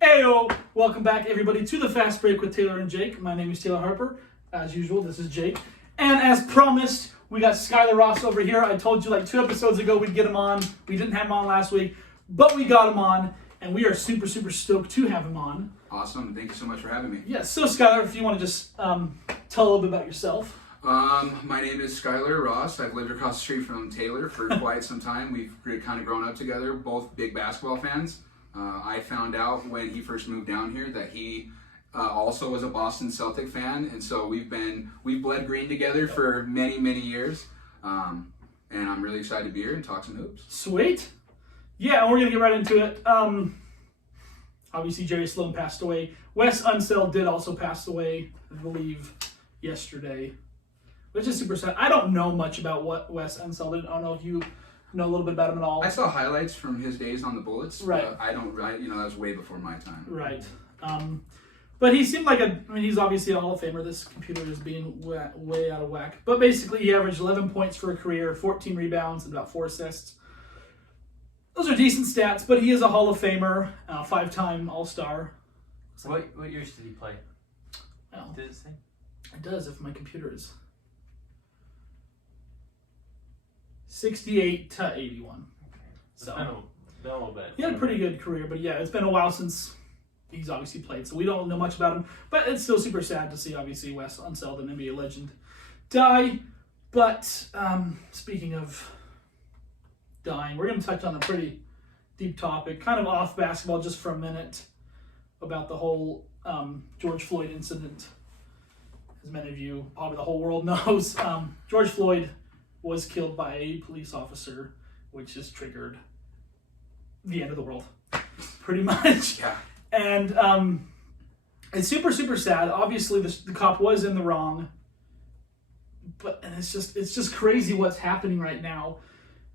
Heyo! Welcome back, everybody, to the Fast Break with Taylor and Jake. My name is Taylor Harper. As usual, this is Jake. And as promised, we got Skyler Ross over here. I told you like 2 episodes ago we'd get him on. We didn't have him on last week, but we got him on, and we are super, super stoked to have him on. Awesome. Thank you so much for having me. Yeah, so Skyler, if you want to just tell a little bit about yourself. My name is Skyler Ross. I've lived across the street from Taylor for quite some time. We've kind of grown up together, both big basketball fans. I found out when he first moved down here that he also was a Boston Celtic fan, and so we've bled green together for many, many years. And I'm really excited to be here and talk some hoops. Sweet. Yeah, and we're gonna get right into it. Obviously, Jerry Sloan passed away. Wes Unseld did also pass away, I believe, yesterday, which is super sad. I don't know much about what Wes Unseld did. I don't know if you know a little bit about him at all. I saw highlights from his days on the Bullets. Right. But that was way before my time. Right. But he seemed like he's obviously a Hall of Famer. This computer is being way out of whack. But basically, he averaged 11 points for a career, 14 rebounds, and about 4 assists. Those are decent stats, but he is a Hall of Famer, 5-time All-Star. What years did he play? Well, Did it say? it does if my computer is 68 to 81. So Been a little bit. he had a pretty good career, but yeah, it's been a while since he's obviously played, so we don't know much about him. But it's still super sad to see, obviously, Wes Unseld, an NBA legend, die. But speaking of dying, we're going to touch on a pretty deep topic, kind of off basketball just for a minute, about the whole George Floyd incident. As many of you, probably the whole world knows, George Floyd was killed by a police officer, which has triggered the end of the world, pretty much. Yeah. And it's super, super sad. Obviously, the cop was in the wrong, but it's just crazy what's happening right now.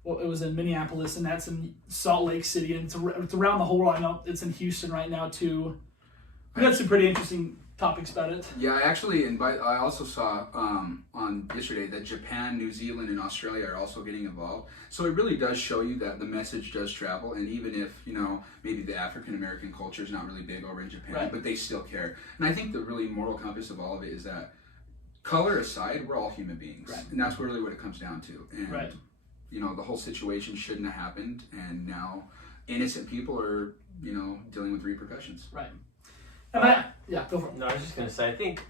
Well, it was in Minneapolis, and that's in Salt Lake City, and it's around the whole world. I know it's in Houston right now too. We got some pretty interesting topics about it. Yeah, I also saw on yesterday that Japan, New Zealand, and Australia are also getting involved. So it really does show you that the message does travel, and even if, maybe the African American culture is not really big over in Japan, Right. but they still care. And I think the really moral compass of all of it is that, color aside, we're all human beings. Right. And that's really what it comes down to. And, Right. the whole situation shouldn't have happened, and now innocent people are, dealing with repercussions. Right. And go for it. No, I was just gonna say, I think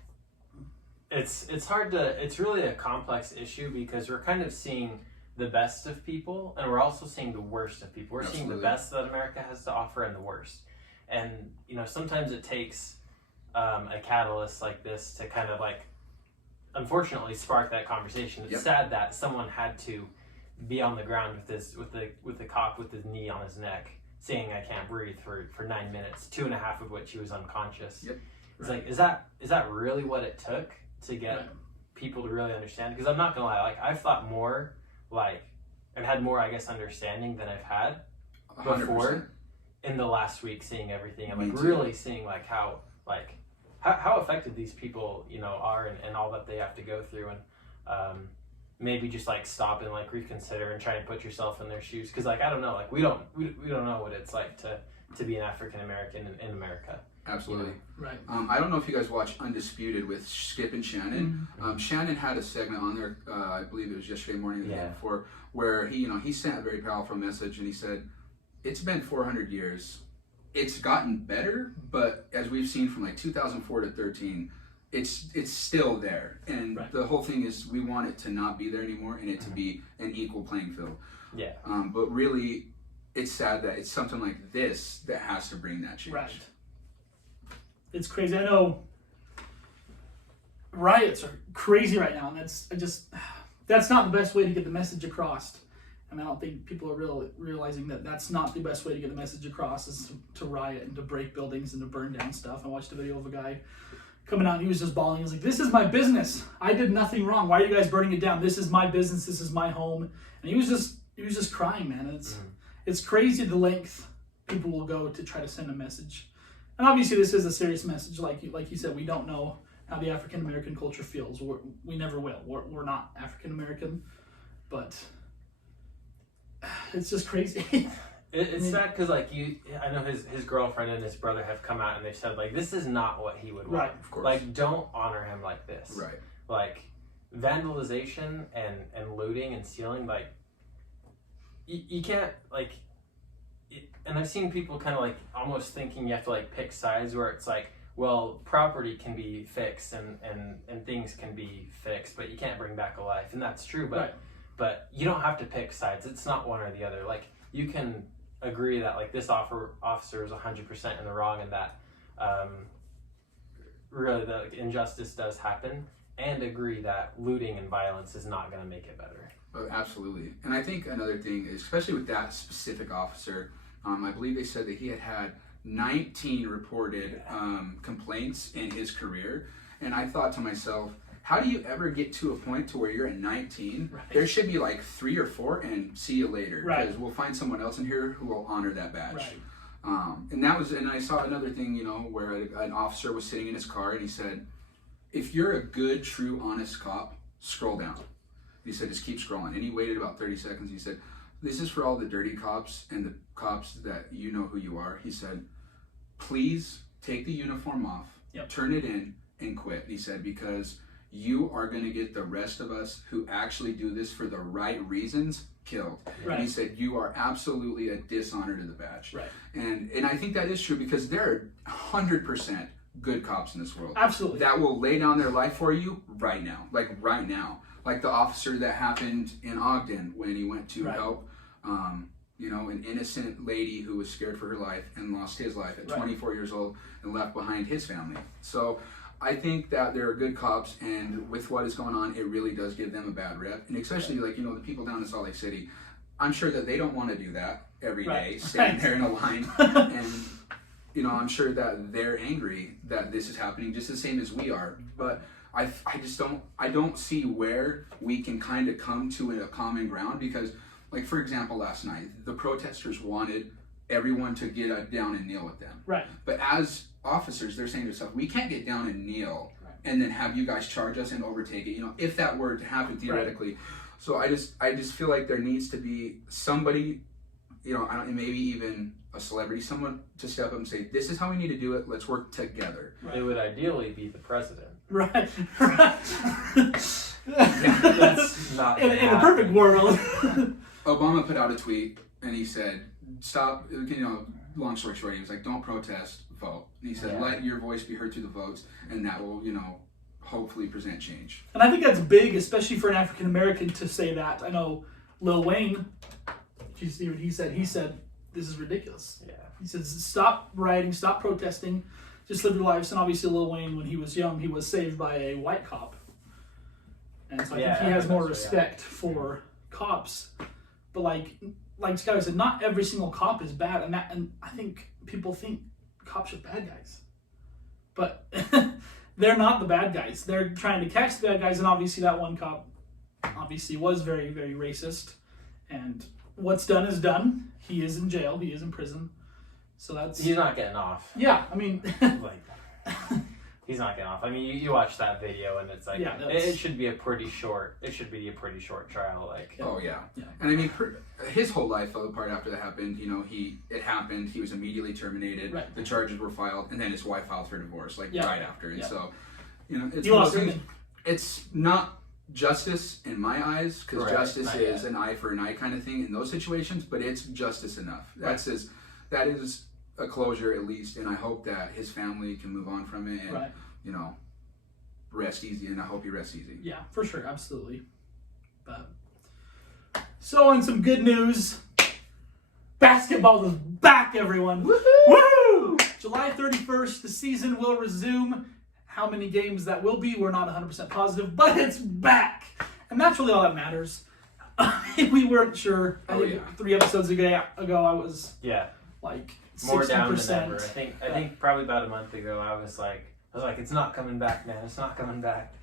it's hard to. It's really a complex issue because we're kind of seeing the best of people, and we're also seeing the worst of people. We're seeing the Absolutely. best that America has to offer and the worst. And sometimes it takes a catalyst like this to kind of unfortunately spark that conversation. It's Yep. sad that someone had to be on the ground with the cop with his knee on his neck, saying "I can't breathe" for 9 minutes, 2.5 of which he was unconscious. Yep. It's like, is that really what it took to get Right. people to really understand? Because I'm not gonna lie, I've thought more and had more, I guess, understanding than I've had 100%. before in the last week, seeing everything and Me too. really seeing how affected these people are and all that they have to go through, and maybe just stop and reconsider and try and put yourself in their shoes, because I don't know, we don't know what it's like to be an African American in America. Absolutely. Right. I don't know if you guys watch Undisputed with Skip and Shannon. Mm-hmm. Shannon had a segment on there, I believe it was yesterday morning or the day Yeah. before, where he sent a very powerful message, and he said, it's been 400 years. It's gotten better, but as we've seen from 2004 to 13, it's still there. And Right. the whole thing is we want it to not be there anymore and it to be an equal playing field. Yeah. But really, it's sad that it's something like this that has to bring that change. Right. It's crazy. I know riots are crazy right now, and that's not the best way to get the message across. And I don't think people are realizing that that's not the best way to get the message across, is to riot and to break buildings and to burn down stuff. I watched a video of a guy coming out, and he was just bawling. He was like, "This is my business. I did nothing wrong. Why are you guys burning it down? This is my business. This is my home." And he was just crying, man. It's crazy the length people will go to try to send a message. And obviously this is a serious message. Like you said, we don't know how the African American culture feels. We never will. We're not African American, but it's just crazy. It's sad because like I know his girlfriend and his brother have come out and they've said like this is not what he would want. Right. Of course. Like don't honor him like this. Right. Like vandalization and looting and stealing, like you can't like. And I've seen people kind of like almost thinking you have to like pick sides where it's like, well, property can be fixed and things can be fixed, but you can't bring back a life, and that's true. But Right. but you don't have to pick sides. It's not one or the other. Like you can agree that like this officer is 100% in the wrong, and that really the injustice does happen, and agree that looting and violence is not going to make it better. Oh, absolutely. And I think another thing is, especially with that specific officer, I believe they said that he had 19 reported complaints in his career. And I thought to myself, how do you ever get to a point to where you're at 19? Right. There should be like 3 or 4 and see you later. Right. Because we'll find someone else in here who will honor that badge. Right. And I saw another thing, where an officer was sitting in his car and he said, if you're a good, true, honest cop, scroll down. He said, just keep scrolling. And he waited about 30 seconds. He said, this is for all the dirty cops and the cops that you know who you are. He said, please take the uniform off, Yep. turn it in, and quit. He said, because you are going to get the rest of us who actually do this for the right reasons killed. Right. And he said, you are absolutely a dishonor to the badge. Right. And I think that is true because there are 100% good cops in this world. Absolutely. That will lay down their life for you right now. Like right now. Like the officer that happened in Ogden when he went to Right. help, an innocent lady who was scared for her life and lost his life at Right. 24 years old and left behind his family. So I think that there are good cops, and with what is going on, it really does give them a bad rep. And especially the people down in Salt Lake City, I'm sure that they don't want to do that every day, Right. standing there in a line. And I'm sure that they're angry that this is happening just the same as we are. But I don't see where we can kind of come to a common ground because, like, for example, last night, the protesters wanted everyone to get down and kneel with them. Right. But as officers, they're saying to themselves, we can't get down and kneel Right. and then have you guys charge us and overtake it, if that were to happen theoretically. Right. So I just feel like there needs to be somebody, maybe even a celebrity, someone to step up and say, this is how we need to do it, let's work together. Right. It would ideally be the president. Right. That's not in a perfect world. Obama put out a tweet and he said, stop, long story short, he was like, don't protest, vote. And he said, let your voice be heard through the votes, and that will, hopefully present change. And I think that's big, especially for an African American to say that. I know Lil Wayne, did you see what he said? He said, this is ridiculous. Yeah. He says, stop rioting, stop protesting, just live your lives. And obviously Lil Wayne, when he was young, he was saved by a white cop. And so I think he has more respect for cops. But like Skyler said, not every single cop is bad. And I think people think cops are bad guys. But they're not the bad guys. They're trying to catch the bad guys. And obviously that one cop obviously was very, very racist. And what's done is done. He is in jail. He is in prison. So he's not getting off. Yeah, I mean, he's not getting off. I mean, you watch that video and it's like, it should be a pretty short. It should be a pretty short trial. Like, oh yeah. And I mean, his whole life fell apart after that happened. It happened. He was immediately terminated. Right. The charges were filed, and then his wife filed for divorce, right after. And so, it's he lost everything. It's not justice in my eyes, because justice is an eye for an eye kind of thing in those situations. But it's justice enough. That is a closure at least, and I hope that his family can move on from it and rest easy. And I hope he rests easy. Yeah, for sure, absolutely. But so, on some good news, basketball is back, everyone. Woohoo! July 31st, the season will resume. How many games that will be, we're not 100% positive, but it's back, and that's really all that matters. We weren't sure. I think 3 episodes ago, I was like 60%. More down than ever. I think probably about a month ago, I was like, it's not coming back, man. It's not coming back.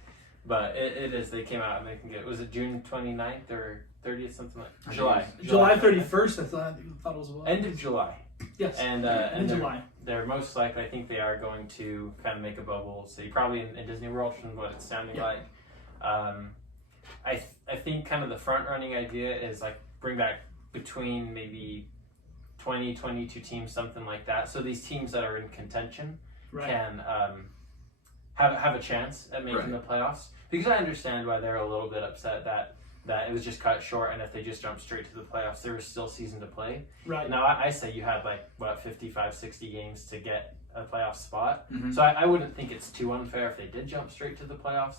But it is. They came out and they can get. Was it June 29th or 30th, something like July 31st. I thought it was end of July. Yes. And end of July. They're most likely. I think they are going to kind of make a bubble city, probably in Disney World, from what it's sounding like. I think kind of the front running idea is like bring back between maybe 20, 22 teams, something like that. So these teams that are in contention can have a chance at making the playoffs. Because I understand why they're a little bit upset that it was just cut short, and if they just jumped straight to the playoffs, there was still season to play. Right. Now, I say you had 55, 60 games to get a playoff spot. So I wouldn't think it's too unfair if they did jump straight to the playoffs.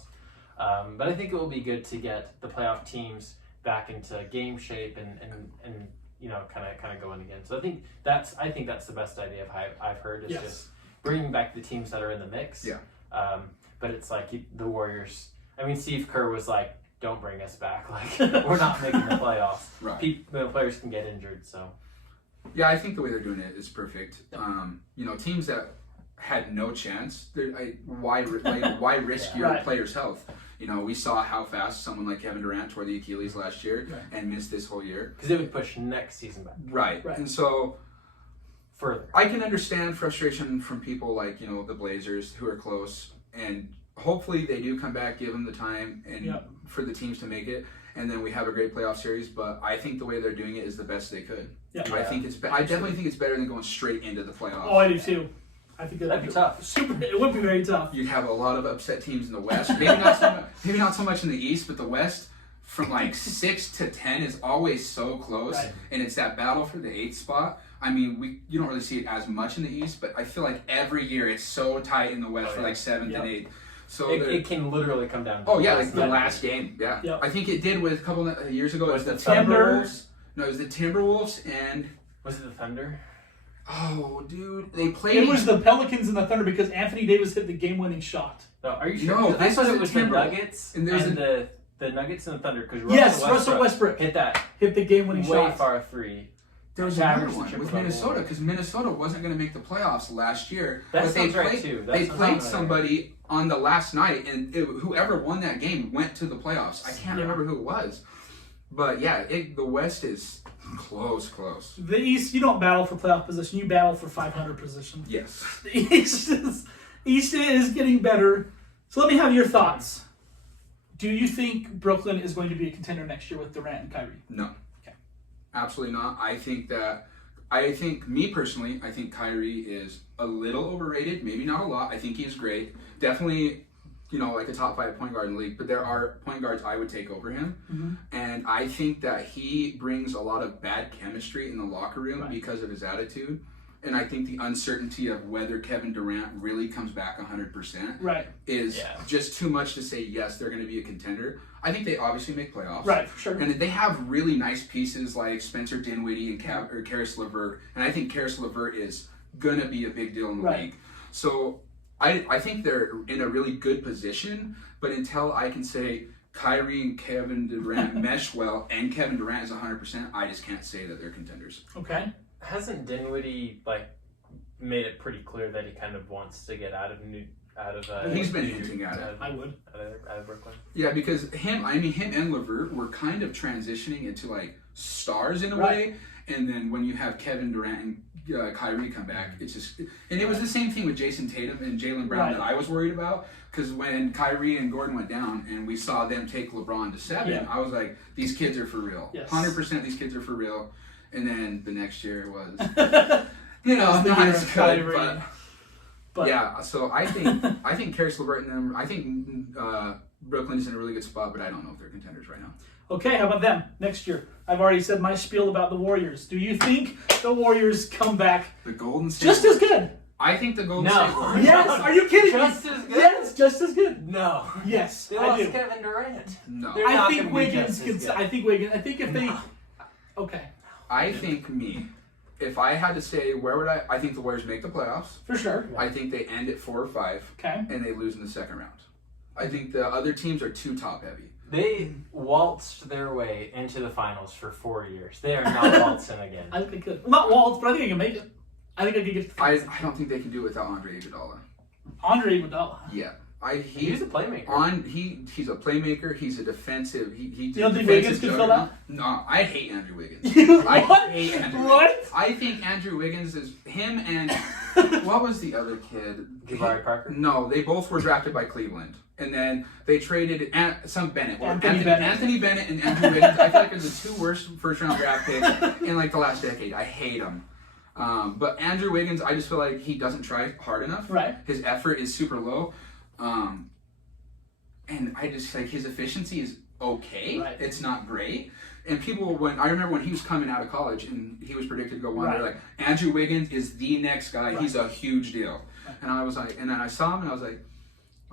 But I think it will be good to get the playoff teams back into game shape and kind of going again. So I think that's the best idea I've heard is just bringing back the teams that are in the mix. Yeah. But it's like the Warriors. I mean, Steve Kerr was like, "Don't bring us back. Like we're not making the playoffs. Right. The players can get injured." So. Yeah, I think the way they're doing it is perfect. Teams that had no chance, why risk your players' health? We saw how fast someone like Kevin Durant tore the Achilles last year and missed this whole year. Because it would push next season back. Right. And so further. I can understand frustration from people like, the Blazers who are close, and hopefully they do come back, give them the time and for the teams to make it, and then we have a great playoff series. But I think the way they're doing it is the best they could. Yeah. I definitely think it's better than going straight into the playoffs. Oh, I do too. I think that'd be tough. It would be very tough. You'd have a lot of upset teams in the West. Maybe not so much in the East, but the West from 6 to 10 is always so close, and it's that battle for the 8th spot. I mean, you don't really see it as much in the East, but I feel like every year it's so tight in the West for 7th and 8th. So it can literally come down. To the last game. Yeah. Yep. I think it did with a couple of years ago. It was the Timberwolves. No, it was the Timberwolves and. Was it the Thunder? Oh, dude, they played. It was the Pelicans and the Thunder because Anthony Davis hit the game-winning shot. No, are you sure? No, this was the Nuggets and the Nuggets and the Thunder. Because Russell Westbrook hit the game-winning shot. Way far three. There was another one with Minnesota because Minnesota wasn't going to make the playoffs last year. That sounds right too. They played somebody on the last night, and whoever won that game went to the playoffs. I can't remember who it was, but the West is close. The East, you don't battle for playoff position; you battle for 500 position. Yes. The East is getting better. So let me have your thoughts. Do you think Brooklyn is going to be a contender next year with Durant and Kyrie? No. Absolutely not. I think me personally, I think Kyrie is a little overrated. Maybe not a lot. I think he's great. Definitely, like a top 5 point guard in the league. But there are point guards I would take over him. Mm-hmm. And I think that he brings a lot of bad chemistry in the locker room because of his attitude. And I think the uncertainty of whether Kevin Durant really comes back 100% is just too much to say, yes, they're going to be a contender. I think they obviously make playoffs. Right, for sure. And they have really nice pieces like Spencer Dinwiddie and Karis LeVert. And I think Karis LeVert is going to be a big deal in the league. So I think they're in a really good position. But until I can say Kyrie and Kevin Durant mesh well and Kevin Durant is 100%, I just can't say that they're contenders. Okay. Hasn't Dinwiddie made it pretty clear that he kind of wants to get out of he's been hinting at it. I would. Out of Brooklyn. Yeah, because him and LeVert were kind of transitioning into stars in a way, and then when you have Kevin Durant and Kyrie come back, it's just, and it was the same thing with Jason Tatum and Jaylen Brown that I was worried about, because when Kyrie and Gordon went down and we saw them take LeBron to 7, I was like, these kids are for real. 100% these kids are for real. And then the next year was, not as good. But yeah, so I think Karis LeVert and them. I think Brooklyn is in a really good spot, but I don't know if they're contenders right now. Okay, how about them next year? I've already said my spiel about the Warriors. Do you think the Warriors come back? The Golden State just as good? I think the Golden State Warriors. Yes, are you kidding me? Just as good? Yes, just as good. No. Yes, they I lost do. Kevin Durant. No. I think Wiggins can. I think if they. Okay. I think if I had to say where would I think the Warriors make the playoffs. For sure. I think they end at 4 or 5. Okay. And they lose in the second round. I think the other teams are too top heavy. They waltzed their way into the finals for 4 years. They are not waltzing again. I think they could. Well, not waltz, but I think they can make it. I think they can get. I don't think they can do it without Andre Iguodala. Andre Iguodala. Yeah. He's a playmaker. He's a playmaker. He's a defensive. You don't think Wiggins can fill that? No, I hate Andrew Wiggins. I hate Andrew What? Wiggins. I think Andrew Wiggins is him and what was the other kid? Jabari Parker? No, they both were drafted by Cleveland, and then they traded some Bennett. Anthony Bennett and Andrew Wiggins. I feel like they're the 2 worst first-round draft picks in the last decade. I hate them. But Andrew Wiggins, I just feel like he doesn't try hard enough. Right. His effort is super low. And I just like his efficiency is okay. Right. It's not great. And I remember when he was coming out of college and he was predicted to go one, they're like, Andrew Wiggins is the next guy. Right. He's a huge deal. Right. And I was like, and then I saw him and I was like,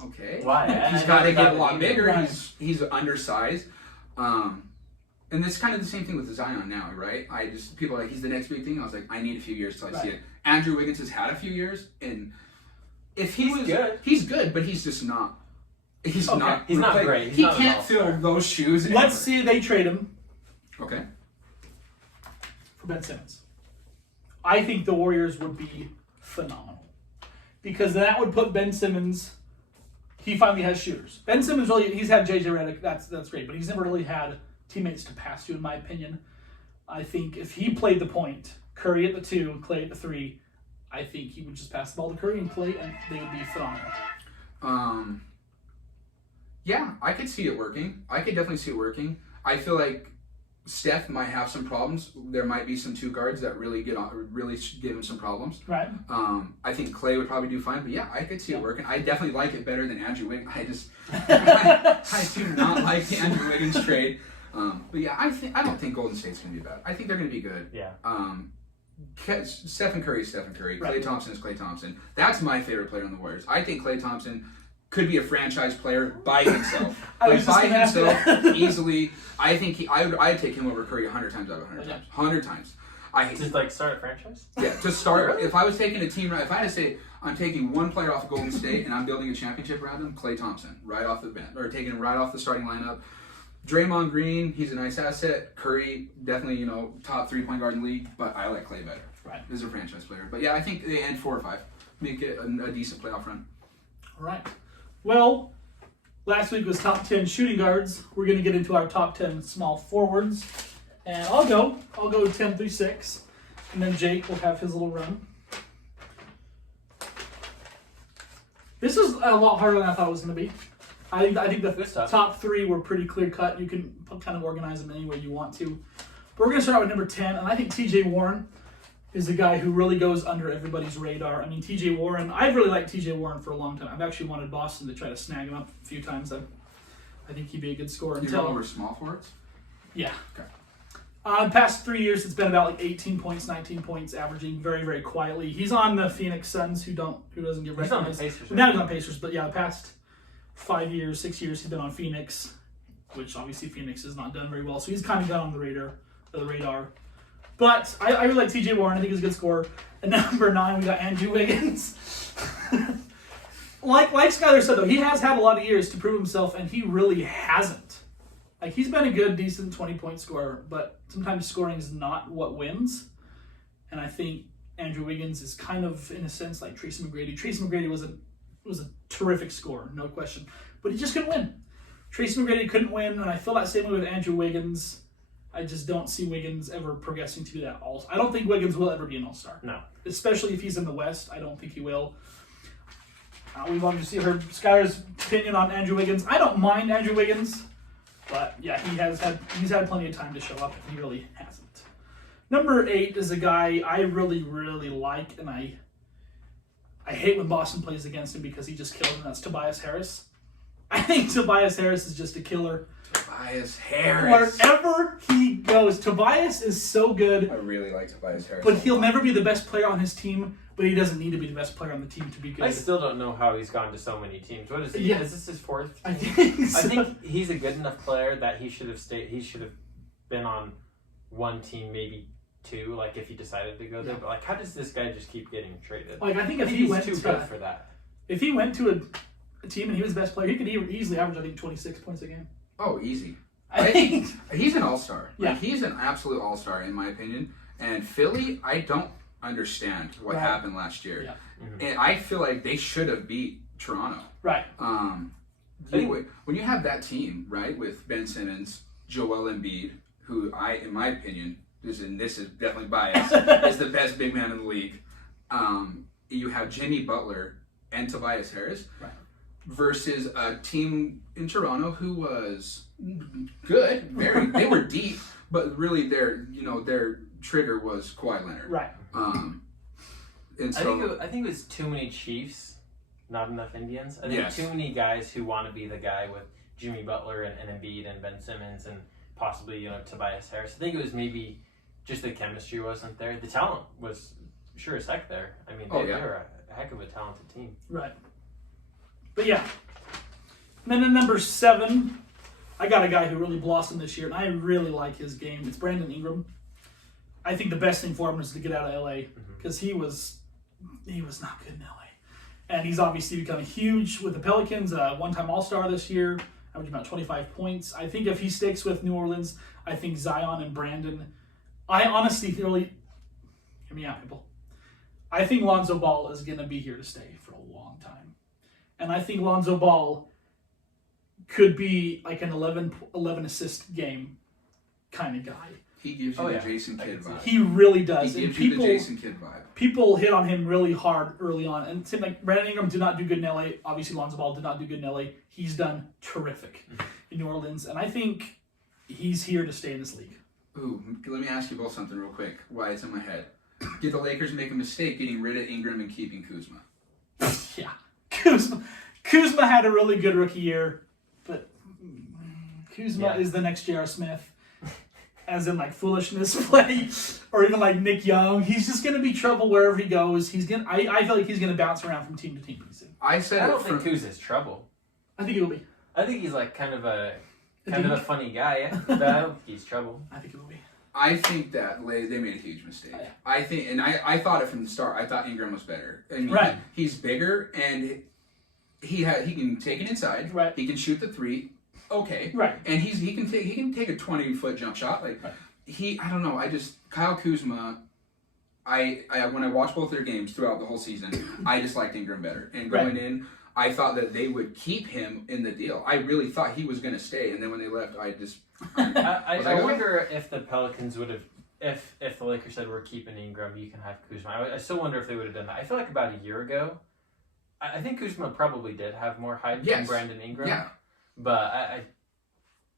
okay. Why? He's got to get a lot bigger. Right. He's undersized. And it's kind of the same thing with Zion now, right? People are like, he's the next big thing. I was like, I need a few years till I see it. Andrew Wiggins has had a few years, and if he's good, but he's just not. He's not great. He can't fill those shoes. Let's see they trade him. Okay. For Ben Simmons. I think the Warriors would be phenomenal. Because that would put Ben Simmons, he finally has shooters. Ben Simmons he's had JJ Redick, that's great, but he's never really had teammates to pass to, in my opinion. I think if he played the point, Curry at the 2 and Clay at the 3, I think he would just pass the ball to Curry and Clay, and they would be phenomenal. Yeah, I could see it working. I could definitely see it working. I feel like Steph might have some problems. There might be some 2 guards that really give him some problems. Right. I think Clay would probably do fine, but yeah, I could see it working. I definitely like it better than Andrew Wiggins. I do not like the Andrew Wiggins trade. But yeah, I don't think Golden State's going to be bad. I think they're going to be good. Yeah. Stephen Curry is Stephen Curry. Right. Klay Thompson is Klay Thompson. That's my favorite player on the Warriors. I think Klay Thompson could be a franchise player by himself. Easily. I think I'd take him over Curry 100 times out of 100 times. 100 times. Just like start a franchise? Yeah, to start. If I was taking a team, if I had to say I'm taking one player off Golden State and I'm building a championship around him, Klay Thompson, right off the bench, or taking him right off the starting lineup. Draymond Green, he's a nice asset. Curry, definitely, top 3-point guard in the league, but I like Klay better. Right. As a franchise player. But yeah, I think they end 4 or 5. Make it a decent playoff run. All right. Well, last week was top 10 shooting guards. We're going to get into our top 10 small forwards. And I'll go 10 through 6. And then Jake will have his little run. This is a lot harder than I thought it was going to be. I think the top 3 were pretty clear cut. You can kind of organize them any way you want to. But we're going to start out with number 10, and I think TJ Warren is a guy who really goes under everybody's radar. I mean, TJ Warren, I've really liked TJ Warren for a long time. I've actually wanted Boston to try to snag him up a few times. I think he'd be a good scorer. You're over small forwards? Yeah. Okay. Past 3 years, it's been about like 18 points, 19 points, averaging very, very quietly. He's on the Phoenix Suns, who doesn't get recognized. He's on the Pacers. Now he's on Pacers, but yeah, the past 5 years, 6 years, he's been on Phoenix, which obviously Phoenix has not done very well. So he's kind of got on the radar. But I really like TJ Warren. I think he's a good scorer. And number 9, we got Andrew Wiggins. like Skyler said, though, he has had a lot of years to prove himself, and he really hasn't. Like, he's been a good, decent 20-point scorer, but sometimes scoring is not what wins. And I think Andrew Wiggins is kind of, in a sense, like Tracy McGrady. Tracy McGrady was a terrific scorer, no question. But he just couldn't win. Tracy McGrady couldn't win, and I feel that same way with Andrew Wiggins. I just don't see Wiggins ever progressing to be that all-star. I don't think Wiggins will ever be an all-star. No. Especially if he's in the West. I don't think he will. We wanted to see Skyler's opinion on Andrew Wiggins. I don't mind Andrew Wiggins, but yeah, he's had plenty of time to show up, and he really hasn't. Number 8 is a guy I really, really like, and I hate when Boston plays against him because he just kills him. That's Tobias Harris. I think Tobias Harris is just a killer. Tobias Harris. Wherever he goes, Tobias is so good. I really like Tobias Harris. But he'll never be the best player on his team, but he doesn't need to be the best player on the team to be good. I still don't know how he's gone to so many teams. What is he? Yeah. Is this his 4th team? I think so. I think he's a good enough player that he should have stayed. He should have been on one team, maybe 2, like if he decided to go there. But like, how does this guy just keep getting traded? Like, I think if he went too good for that. If he went to a team and he was the best player, he could easily average, I think, 26 points a game. Oh, easy. I think he's an all-star. Yeah. Like, he's an absolute all-star in my opinion. And Philly, I don't understand what happened last year. Yeah. Mm-hmm. And I feel like they should have beat Toronto. Right. When you have that team, right, with Ben Simmons, Joel Embiid, who in my opinion, this is definitely biased, is the best big man in the league. You have Jimmy Butler and Tobias Harris. Right. Versus a team in Toronto who was good, they were deep, but really their trigger was Kawhi Leonard. Right. And so, I think it was too many Chiefs, not enough Indians. I think Yes. too many guys who want to be the guy with Jimmy Butler and Embiid and Ben Simmons and possibly Tobias Harris. I think it was maybe just the chemistry wasn't there. The talent was sure as heck there. I mean, they were a heck of a talented team. Right. But yeah. And then at number 7, I got a guy who really blossomed this year, and I really like his game. It's Brandon Ingram. I think the best thing for him was to get out of LA because he was not good in LA. And he's obviously become huge with the Pelicans, one-time All-Star this year, averaging about 25 points. I think if he sticks with New Orleans, I think Zion and Brandon, I honestly really, hear me out, people. I think Lonzo Ball is going to be here to stay for a long time. And I think Lonzo Ball could be like an 11 assist game kind of guy. he gives you the Jason Kidd vibe. He really does. He gives you the Jason Kidd vibe. People hit on him really hard early on. And it seemed like Brandon Ingram did not do good in LA. Obviously, Lonzo Ball did not do good in LA. He's done terrific in New Orleans. And I think he's here to stay in this league. Ooh, let me ask you both something real quick. Why it's in my head. Did the Lakers make a mistake getting rid of Ingram and keeping Kuzma? Yeah. Kuzma had a really good rookie year. But Kuzma is the next J.R. Smith. As in like foolishness play, or even like Nick Young, he's just gonna be trouble wherever he goes. I feel like he's gonna bounce around from team to team pretty soon. I don't think Kuz is trouble. I think he will be. I think he's like kind of a funny guy, yeah. But I don't think he's trouble. I think he will be. I think that they made a huge mistake. Oh, yeah. I think, and I thought it from the start. I thought Ingram was better. I mean, right. He's bigger and he can take it inside. Right. He can shoot the three. Okay. Right. And he can take a 20-foot jump shot. Like I don't know. Kyle Kuzma. I when I watched both their games throughout the whole season, I just liked Ingram better. And going in, I thought that they would keep him in the deal. I really thought he was going to stay. And then when they left, I wonder if the Pelicans would have, if the Lakers said we're keeping Ingram, you can have Kuzma. I still wonder if they would have done that. I feel like about a year ago, I think Kuzma probably did have more hype than Brandon Ingram. Yeah. But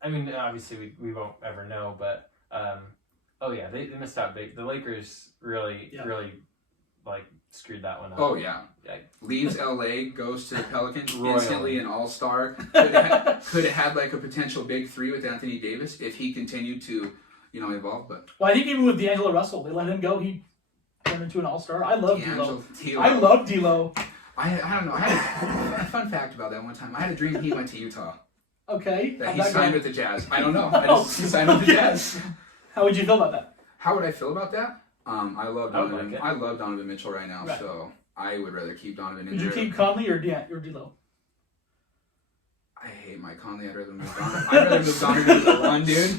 I mean, obviously we won't ever know. But they missed out big. The Lakers really like screwed that one up. Oh yeah. Leaves LA, goes to the Pelicans, instantly an all-star. Could have had like a potential big 3 with Anthony Davis if he continued to, evolve. But I think even with D'Angelo Russell, they let him go. He turned into an all-star. I love D'Lo. I love D'Lo. I don't know. I had a fun fact about that one time. I had a dream he went to Utah. Okay. That he signed with the Jazz. I don't know. He signed with the Jazz. How would you feel about that? How would I feel about that? I love Donovan. I love Donovan Mitchell right now, so I would rather keep Donovan. Would you keep Conley or D'Lo? I hate Mike Conley. I'd rather move Donovan. I'd rather move Donovan to the 1, dude.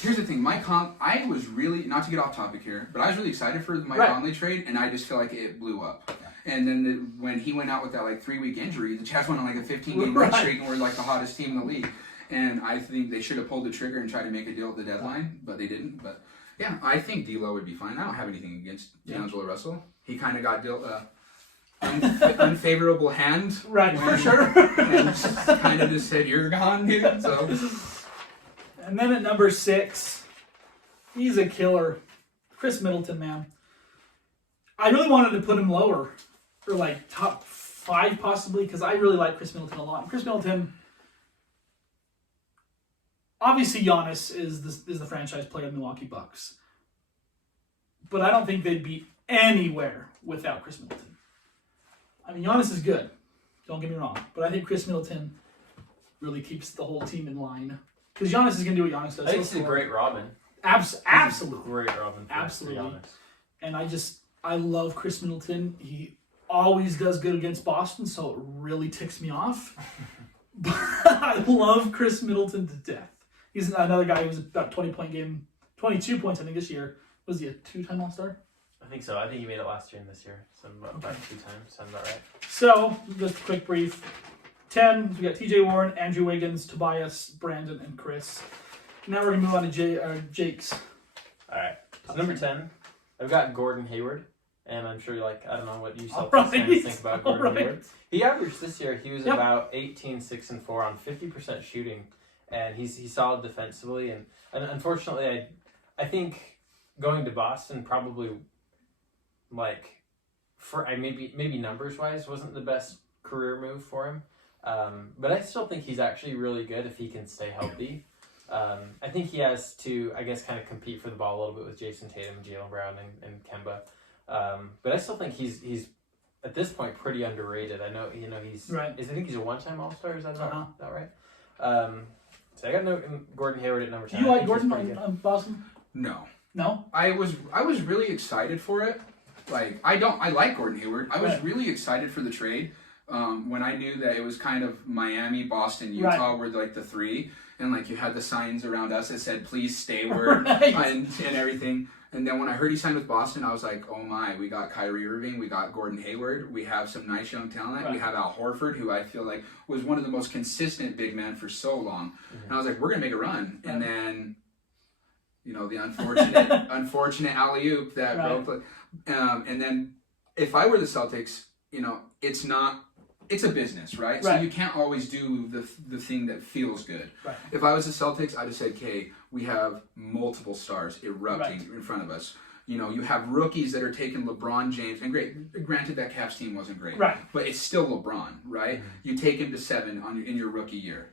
Here's the thing. I was really, not to get off topic here, but I was really excited for the Mike Conley trade, and I just feel like it blew up. And then when he went out with that 3-week injury, the Jazz went on a 15-game win streak and were the hottest team in the league. And I think they should have pulled the trigger and tried to make a deal at the deadline, but they didn't. But yeah, I think D'Lo would be fine. I don't have anything against D'Angelo Russell. He kind of got dealt unfavorable hand, for sure. And kind of just said, "You're gone, dude." So. And then at number 6, he's a killer, Chris Middleton, man. I really wanted to put him lower, or top 5 possibly, because I really like Chris Middleton a lot. Chris Middleton, obviously Giannis is the franchise player of the Milwaukee Bucks, but I don't think they'd be anywhere without Chris Middleton. I mean, Giannis is good, don't get me wrong, but I think Chris Middleton really keeps the whole team in line, because Giannis is going to do what Giannis does. I think he's a great Robin. Absolutely. Great Robin. Absolutely. And I love Chris Middleton. He always does good against Boston, so it really ticks me off. But I love Chris Middleton to death. He's another guy who was about 20-point game, 22 points I think this year. Was he a 2-time All-Star? I think so. I think he made it last year and this year. So about 2 times. Sounds about right. So, just a quick brief. 10, we got TJ Warren, Andrew Wiggins, Tobias, Brandon, and Chris. Now we're going to move on to Jake's. All right. So number 10, I've got Gordon Hayward. And I'm sure I don't know what you Celtics fans think about Gordon Hayward. He averaged this year, he was about 18, 6, and 4 on 50% shooting. And he's solid defensively. And unfortunately, I think going to Boston probably maybe numbers wise wasn't the best career move for him. But I still think he's actually really good if he can stay healthy. I think he has to, I guess, kind of compete for the ball a little bit with Jason Tatum, Jaylen Brown, and Kemba. But I still think he's at this point pretty underrated. I know he's right. I think he's a one-time All-Star. Is that not right? So I got Gordon Hayward at number 10. Do you like Gordon on Boston? No. No? I was really excited for it. Like, I like Gordon Hayward. I was really excited for the trade when I knew that it was kind of Miami, Boston, Utah were like the three. And like you had the signs around us that said, please stay where and everything. And then when I heard he signed with Boston, I was like, oh my, we got Kyrie Irving, we got Gordon Hayward, we have some nice young talent. We have Al Horford, who I feel like was one of the most consistent big men for so long. And I was like, we're going to make a run. And then, the unfortunate alley-oop that broke. And then if I were the Celtics, it's a business, right? So you can't always do the thing that feels good. Right. If I was the Celtics, I'd have said, okay, we have multiple stars erupting in front of us. You have rookies that are taking LeBron James, and granted that Cavs team wasn't great, but it's still LeBron, right? Mm-hmm. You take him to 7 in your rookie year.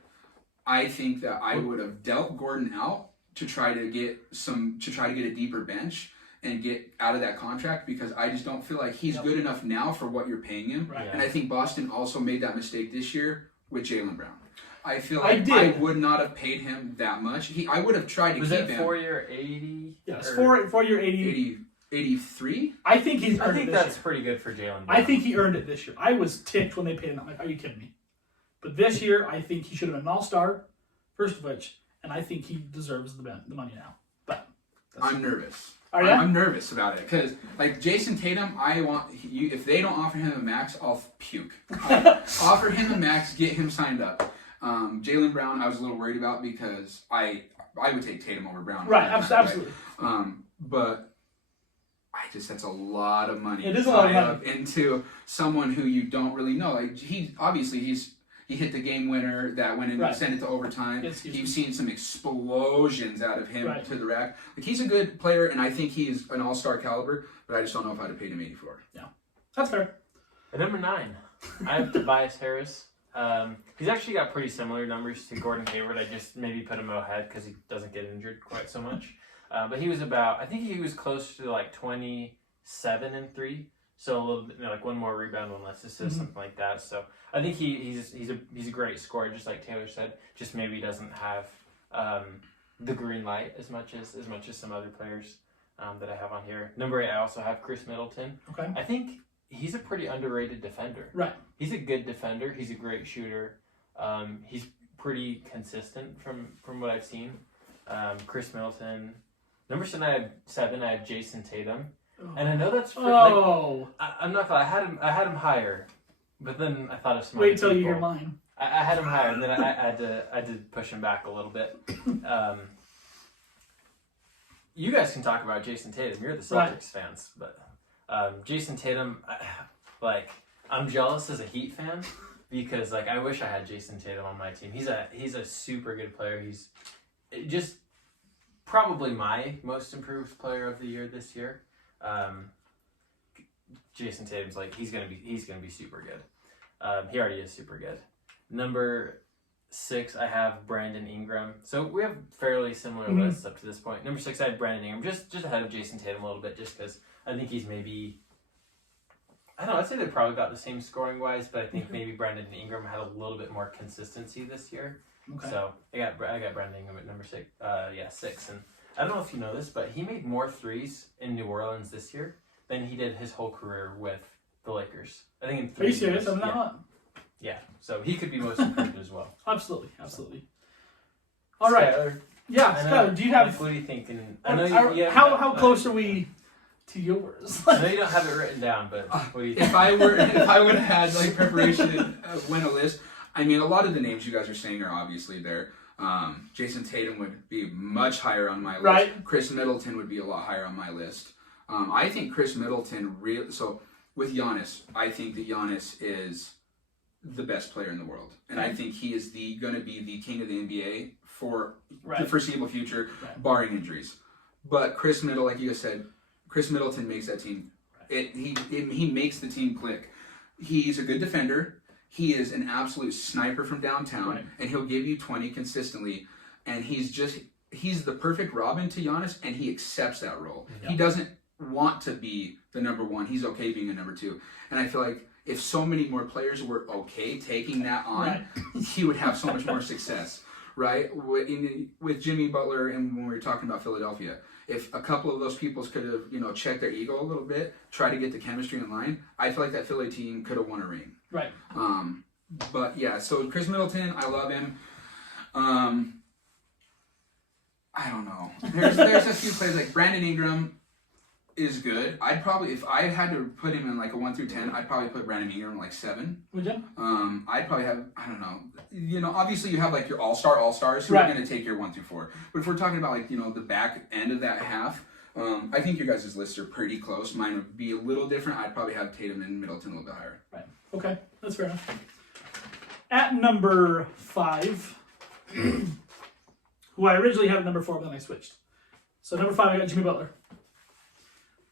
I think that I would have dealt Gordon out to try to get a deeper bench and get out of that contract, because I just don't feel like he's good enough now for what you're paying him. Right. And I think Boston also made that mistake this year with Jaylen Brown. I feel like I would not have paid him that much. I would have tried to keep him. Was it 4-year 80? Yes, 4-year 80. 83? I think he's earned it this year. That's pretty good for Jaylen Brown. I think he earned it this year. I was ticked when they paid him. I'm like, are you kidding me? But this year, I think he should have been an all-star, first of which, and I think he deserves the money now. But I'm nervous. Are you? I'm nervous about it because, like, Jason Tatum, if they don't offer him a max, I'll puke. Offer him a max, get him signed up. Jaylen Brown, I was a little worried about because I would take Tatum over Brown. Right, absolutely. But that's a lot of money. It is a lot of money into someone who you don't really know. Like he hit the game winner that went and sent it to overtime. You've seen some explosions out of him to the rack. Like, he's a good player, and I think he's an all-star caliber, but I just don't know if I'd have paid him 84. Yeah, that's fair. At number 9, I have Tobias Harris. He's actually got pretty similar numbers to Gordon Hayward. I just maybe put him ahead because he doesn't get injured quite so much. But he was I think he was close to like 27 and 3. So a little bit, like one more rebound, one less assist, something like that. So I think he's a great scorer, just like Taylor said. Just maybe doesn't have the green light as much as some other players that I have on here. Number 8, I also have Chris Middleton. Okay. I think he's a pretty underrated defender. Right. He's a good defender. He's a great shooter. He's pretty consistent from what I've seen. Chris Middleton. Number 7, I have Jason Tatum. And I know that's I'm not gonna. I had him higher, but then I thought of some. Wait till you hear mine. I had him higher, and then I had to push him back a little bit. You guys can talk about Jason Tatum. You're the Celtics fans, but Jason Tatum, I'm jealous as a Heat fan because I wish I had Jason Tatum on my team. He's a super good player. He's just probably my most improved player of the year this year. Jason Tatum's he's gonna be super good. He already is super good. Number 6, I have Brandon Ingram. So we have fairly similar lists up to this point. Number 6, I have Brandon Ingram, just ahead of Jason Tatum a little bit, just because I think he's maybe, I don't know, I'd say they're probably about the same scoring wise, but I think maybe Brandon Ingram had a little bit more consistency this year. Okay. So I got Brandon Ingram at number 6. 6, and I don't know if you know this, but he made more threes in New Orleans this year than he did his whole career with the Lakers. I think in 3 years. Are you serious? I'm not. Yeah, so he could be most improved as well. Absolutely. All right. Skyler, Skyler, do you have? What are you thinking? How close are we to yours? I know you don't have it written down, but what do you think? If I would have had preparation and went a list, I mean, a lot of the names you guys are saying are obviously there. Jason Tatum would be much higher on my list. Right. Chris Middleton would be a lot higher on my list. I think Chris Middleton so with Giannis, I think that Giannis is the best player in the world. And I think he is going to be the king of the NBA for the foreseeable future, barring injuries. But Chris Middleton, like you said, Chris Middleton makes that team He makes the team click. He's a good defender. He is an absolute sniper from downtown, and he'll give you 20 consistently. And he's the perfect Robin to Giannis, and he accepts that role. Yeah. He doesn't want to be the number one. He's okay being a number two. And I feel like if so many more players were okay taking that on, he would have so much more success, right? With Jimmy Butler, and when we were talking about Philadelphia, if a couple of those people could have, checked their ego a little bit, try to get the chemistry in line, I feel like that Philly team could have won a ring. Right. But yeah, so Chris Middleton, I love him. I don't know. There's a few players like Brandon Ingram is good. I'd probably, if I had to put him in like a 1 through 10, I'd probably put Brandon Ingram like 7. Would you? I'd probably have, I don't know. Obviously you have like your all-stars who are going to take your 1 through 4. But if we're talking about like, the back end of that half, I think your guys' lists are pretty close. Mine would be a little different. I'd probably have Tatum and Middleton a little bit higher. Right. Okay. That's fair enough. At number 5, who I originally had at number 4, but then I switched. So number 5, I got Jimmy Butler.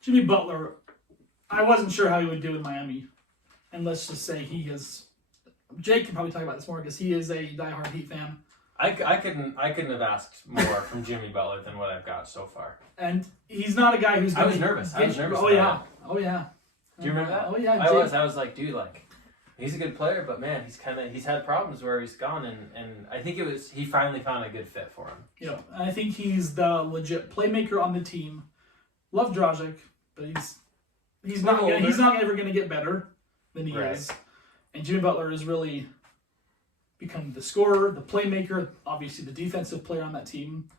Jimmy Butler, I wasn't sure how he would do in Miami. And let's just say he is... Jake can probably talk about this more because he is a diehard Heat fan. I couldn't have asked more from Jimmy Butler than what I've got so far. And he's not a guy who's... I was nervous. Oh, yeah. Oh, yeah. Do you remember that? Oh, yeah. I was like, dude, like... He's a good player, but man, he's had problems where he's gone, and I think he finally found a good fit for him. Yeah, I think he's the legit playmaker on the team. Love Dragic, but he's not ever going to get better than he is. And Jimmy Butler has really become the scorer, the playmaker, obviously the defensive player on that team.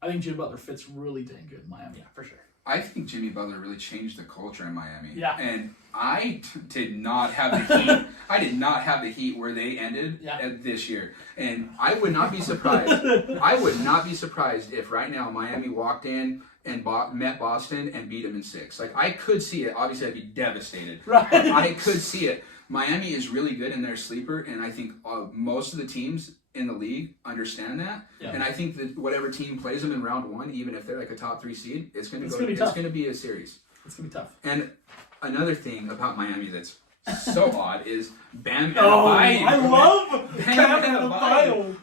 I think Jimmy Butler fits really dang good in Miami. Yeah, for sure. I think Jimmy Butler really changed the culture in Miami. Yeah. And I did not have the Heat. I did not have the Heat where they ended this year. And I would not be surprised. I would not be surprised if right now Miami walked in and met Boston and beat them in 6. Like, I could see it. Obviously, I'd be devastated. Right. I could see it. Miami is really good and they're a sleeper. And I think most of the teams in the league understand that. Yeah. And I think that whatever team plays them in round 1, even if they're like a top 3 seed, it's going to be a series. It's going to be tough. And another thing about Miami that's so odd is Bam Adebayo. I love Bam Adebayo.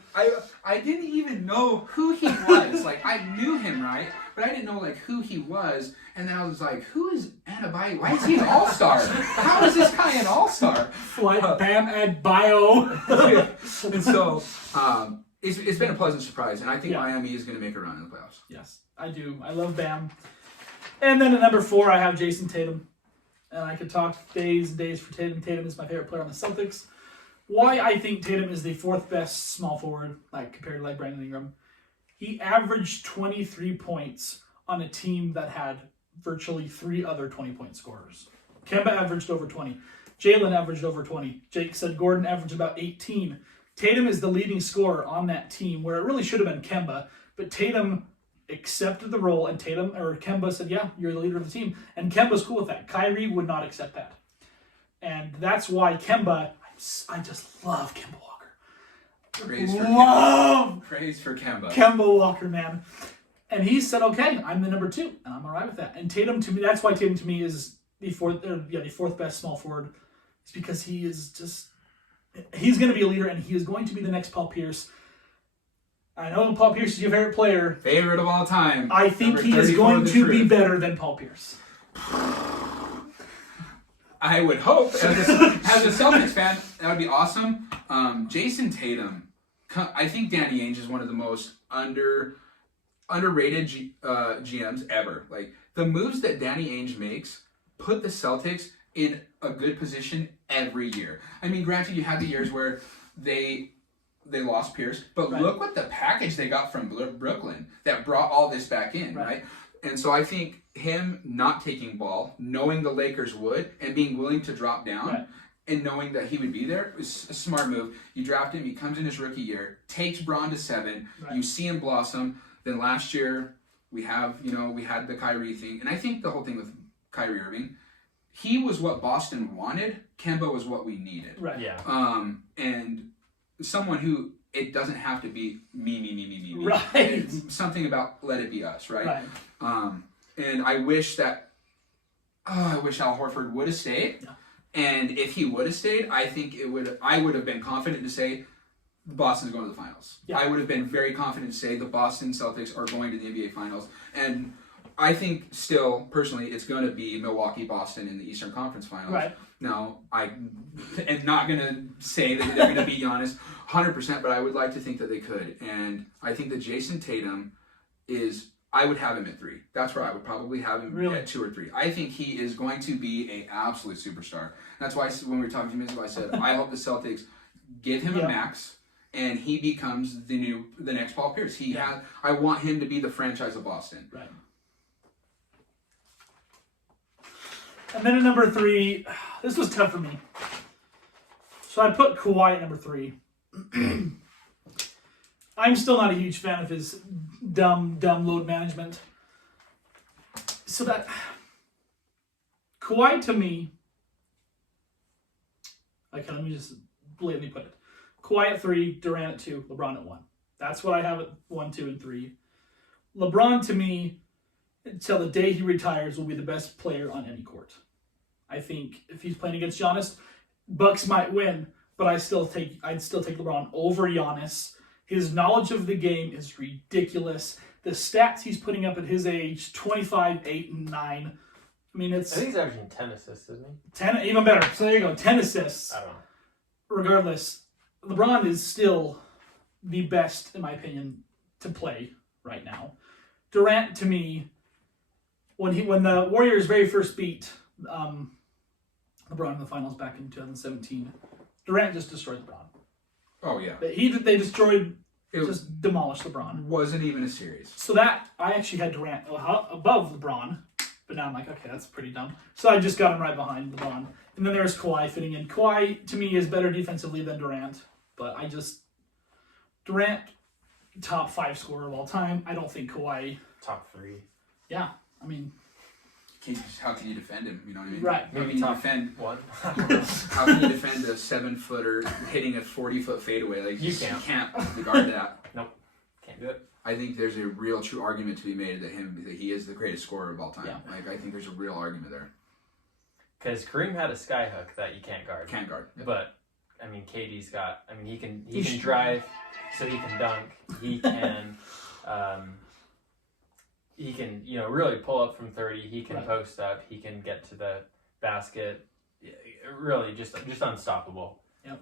I didn't even know who he was. Like, I knew him, right? But I didn't know like who he was. And then I was like, who is Adebayo? Why is he an all-star? How is this guy an all-star? Like Bam Adebayo. And so it's been a pleasant surprise. And I think Miami is going to make a run in the playoffs. Yes, I do. I love Bam. And then at number 4, I have Jason Tatum. And I could talk days and days for Tatum. Tatum is my favorite player on the Celtics. Why I think Tatum is the 4th best small forward, like compared to like Brandon Ingram. He averaged 23 points on a team that had virtually 3 other 20-point scorers. Kemba averaged over 20. Jalen averaged over 20. Jake said Gordon averaged about 18. Tatum is the leading scorer on that team, where it really should have been Kemba. But Tatum accepted the role, and Kemba said, yeah, you're the leader of the team. And Kemba's cool with that. Kyrie would not accept that. And that's why Kemba, I just love Kemba Walker. Praise for Kemba. Kemba Walker, man. And he said, okay, I'm the number 2, and I'm all right with that. And Tatum, to me, that's why Tatum, to me, is the 4th best small forward. It's because he's going to be a leader, and he is going to be the next Paul Pierce. I know Paul Pierce is your favorite player. Favorite of all time. I think he is going to be better than Paul Pierce. I would hope. As a Celtics fan, that would be awesome. Jason Tatum. I think Danny Ainge is one of the most underrated GMs ever. Like, the moves that Danny Ainge makes put the Celtics in a good position every year. I mean, granted, you had the years where they lost Pierce, but look what the package they got from Brooklyn that brought all this back in, right? And so I think him not taking ball, knowing the Lakers would, and being willing to drop down, and knowing that he would be there, was a smart move. You draft him, he comes in his rookie year, takes Braun to 7, you see him blossom. Then last year, we had the Kyrie thing, and I think the whole thing with Kyrie Irving, he was what Boston wanted, Kemba was what we needed. Right. Yeah. And someone who, it doesn't have to be me. Right. It's something about let it be us, right? And I wish that I wish Al Horford would have stayed. Yeah. And if he would have stayed, I would have been confident to say Boston's going to the finals. Yeah. I would have been very confident to say the Boston Celtics are going to the NBA Finals. And I think still, personally, it's going to be Milwaukee-Boston in the Eastern Conference Finals. Right. Now, I am not going to say that they're going to beat Giannis 100%, but I would like to think that they could. And I think that Jason Tatum I would have him at 3. That's where I would probably have him Really? at 2 or 3. I think he is going to be an absolute superstar. That's why when we were talking a few minutes ago, I said, I hope the Celtics give him a max and he becomes the next Paul Pierce. I want him to be the franchise of Boston. Right. And then at number 3, this was tough for me. So I put Kawhi at number 3. I'm still not a huge fan of his dumb load management. So that Kawhi to me, okay, let me just blatantly put it. Kawhi at 3, Durant at 2, LeBron at 1. That's what I have at 1, 2, and 3. LeBron to me, until the day he retires, will be the best player on any court. I think if he's playing against Giannis, Bucks might win, but I'd still take LeBron over Giannis. His knowledge of the game is ridiculous. The stats he's putting up at his age, 25, 8, and 9. I mean, I think he's averaging 10 assists, isn't he? 10, even better. So there you go, 10 assists. I don't know. Regardless, LeBron is still the best, in my opinion, to play right now. Durant, to me, when the Warriors very first beat LeBron in the finals back in 2017, Durant just destroyed LeBron. Oh, yeah. They destroyed, just demolished LeBron. Wasn't even a series. So that, I actually had Durant above LeBron, but now I'm like, okay, that's pretty dumb. So I just got him right behind LeBron. And then there's Kawhi fitting in. Kawhi, to me, is better defensively than Durant, but Durant, top 5 scorer of all time. I don't think Kawhi... Top 3. Yeah, I mean... How can you defend him? You know what I mean? Right. Maybe top 1. How can you defend a 7-footer hitting a 40-foot fadeaway? Like you can't. You can't guard that. Nope. Can't do it. I think there's a real true argument to be made that he is the greatest scorer of all time. Yeah. Like I think there's a real argument there. Because Kareem had a skyhook that you can't guard. Can't guard. Yep. But I mean, KD's got. I mean, he can drive, so he can dunk. He can. He can, really pull up from 30. He can post up. He can get to the basket. Really, just unstoppable. Yep.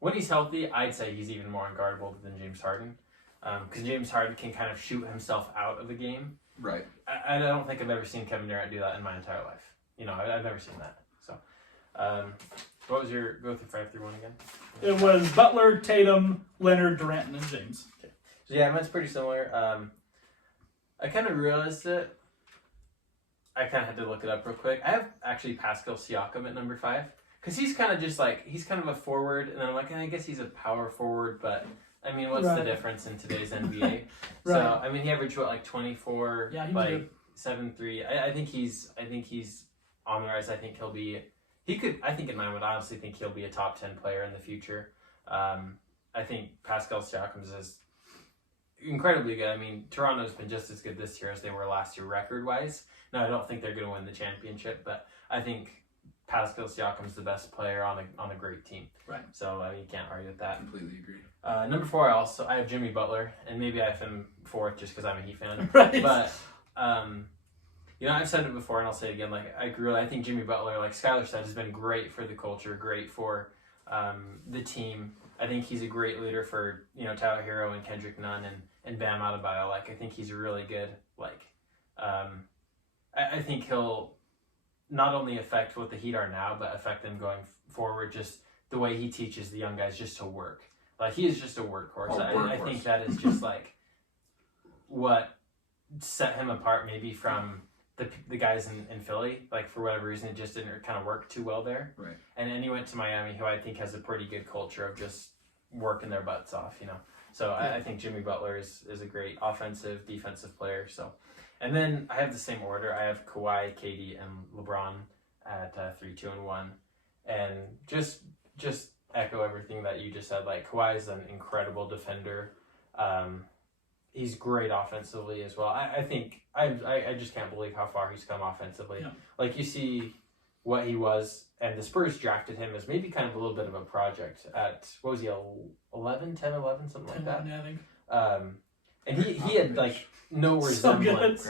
When he's healthy, I'd say he's even more unguardable than James Harden. Because James Harden can kind of shoot himself out of the game. Right. I don't think I've ever seen Kevin Durant do that in my entire life. I've never seen that. So, what was your go through 5 through 1 again? It was Butler, Tatum, Leonard, Durant, and then James. Okay. So yeah, mine's pretty similar. I kind of realized it. I kind of had to look it up real quick. I have actually Pascal Siakam at number 5 because he's kind of just he's kind of a forward, and I'm like, I guess he's a power forward, but I mean, what's the difference in today's NBA? So I mean, he averaged 24, yeah, he was good. 7-3. I think he's on the rise. I think he'll be. I think in mine would honestly think he'll be a top 10 player in the future. I think Pascal Siakam is incredibly good. I mean, Toronto's been just as good this year as they were last year record-wise. Now, I don't think they're going to win the championship, but I think Pascal Siakam's the best player on a great team. Right. So, I mean, you can't argue with that. Completely agree. Number 4, I have Jimmy Butler, and maybe I have him 4th just because I'm a Heat fan. Right. But, I've said it before, and I'll say it again. I think Jimmy Butler, like Skyler said, has been great for the culture, great for the team. I think he's a great leader for, Tyler Hero and Kendrick Nunn and Bam Adebayo. I think he's really good. I think he'll not only affect what the Heat are now, but affect them going forward, just the way he teaches the young guys just to work. He is just a workhorse. I think that is just, what set him apart maybe from the guys in Philly. For whatever reason, it just didn't kind of work too well there. Right. And then he went to Miami, who I think has a pretty good culture of just working their butts off, So I think Jimmy Butler is a great offensive, defensive player. So, and then I have the same order. I have Kawhi, KD, and LeBron at 3, 2, and 1. And just echo everything that you just said. Kawhi is an incredible defender. he's great offensively as well. I think I just can't believe how far he's come offensively. Yeah. Like, you see what he was, and the Spurs drafted him as maybe kind of a little bit of a project at, what was he, 11, something like that. I think. And he had like no resemblance,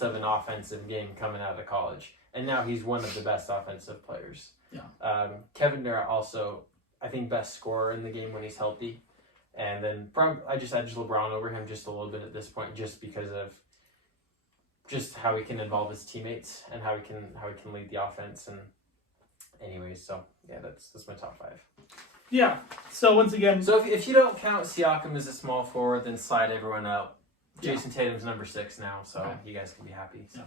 of an offensive game coming out of college, and now he's one of the best offensive players. Yeah. Kevin Durant also, I think, best scorer in the game when he's healthy, and then I just had LeBron over him just a little bit at this point, just because of just how he can involve his teammates and how he can lead the offense. And anyways, so yeah, that's my top 5. Yeah. So once again, so if you don't count Siakam as a small forward, then slide everyone out. Jason Tatum's number 6 now, so you guys can be happy. So.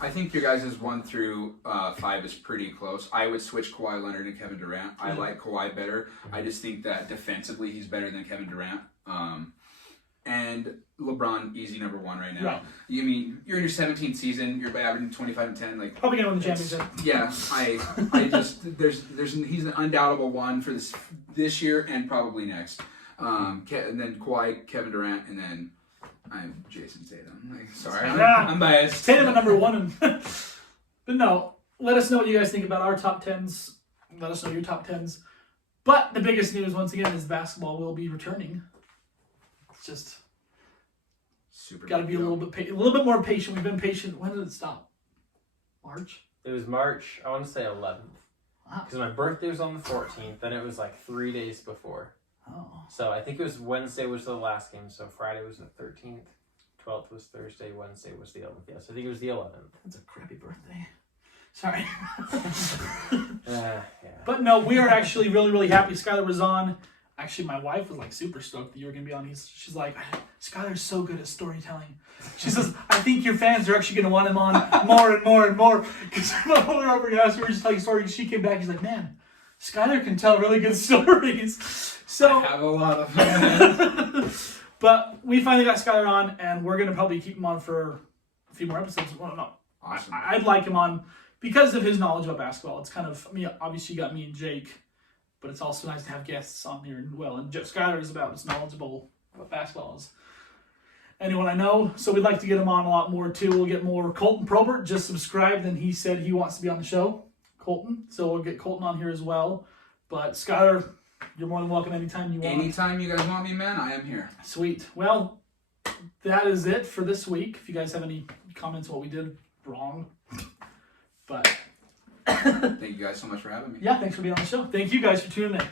I think your guys' 1 through 5 is pretty close. I would switch Kawhi Leonard and Kevin Durant. I like Kawhi better. I just think that defensively he's better than Kevin Durant. And LeBron, easy number 1 right now. Right. You mean you're in your 17th season, you're averaging 25 and 10, like probably gonna win the championship. Yeah, I just he's an undoubtable 1 for this year and probably next. And then Kawhi, Kevin Durant, and then I'm Jason Tatum. Like, sorry, I'm biased. Tatum at number 1, but no. Let us know what you guys think about our top 10s. Let us know your top 10s. But the biggest news once again is basketball will be returning. It's just super. Got to be a little bit more patient. We've been patient. When did it stop? March. It was March. I want to say 11th. Because my birthday was on the 14th, and it was like 3 days before. Oh. So I think it was Wednesday was the last game. So Friday was the 13th. 12th was Thursday. Wednesday was the 11th. Yes, I think it was the 11th. That's a crappy birthday. Sorry. Yeah. But no, we are actually really, really happy. Skyler was on. Actually, my wife was like super stoked that you were going to be on. She's like, Skyler's so good at storytelling. She says, I think your fans are actually going to want him on more and more and more. Because when we were over at house, we were just telling stories. She came back. She's like, man, Skyler can tell really good stories. So I have a lot of them. But we finally got Skyler on, and we're going to probably keep him on for a few more episodes. Well, no. Awesome. I'd like him on because of his knowledge about basketball. It's kind of, obviously you got me and Jake, but it's also nice to have guests on here as well. And Skyler is about as knowledgeable what basketball is. Anyone I know, so we'd like to get him on a lot more too. We'll get more. Colton Probert just subscribed, and he said he wants to be on the show. Colton, so we'll get Colton on here as well. But Skyler, you're more than welcome anytime you want. Anytime you guys want me, man, I am here. Sweet. Well, that is it for this week. If you guys have any comments on what we did wrong, but thank you guys so much for having me. Yeah, thanks for being on the show. Thank you guys for tuning in.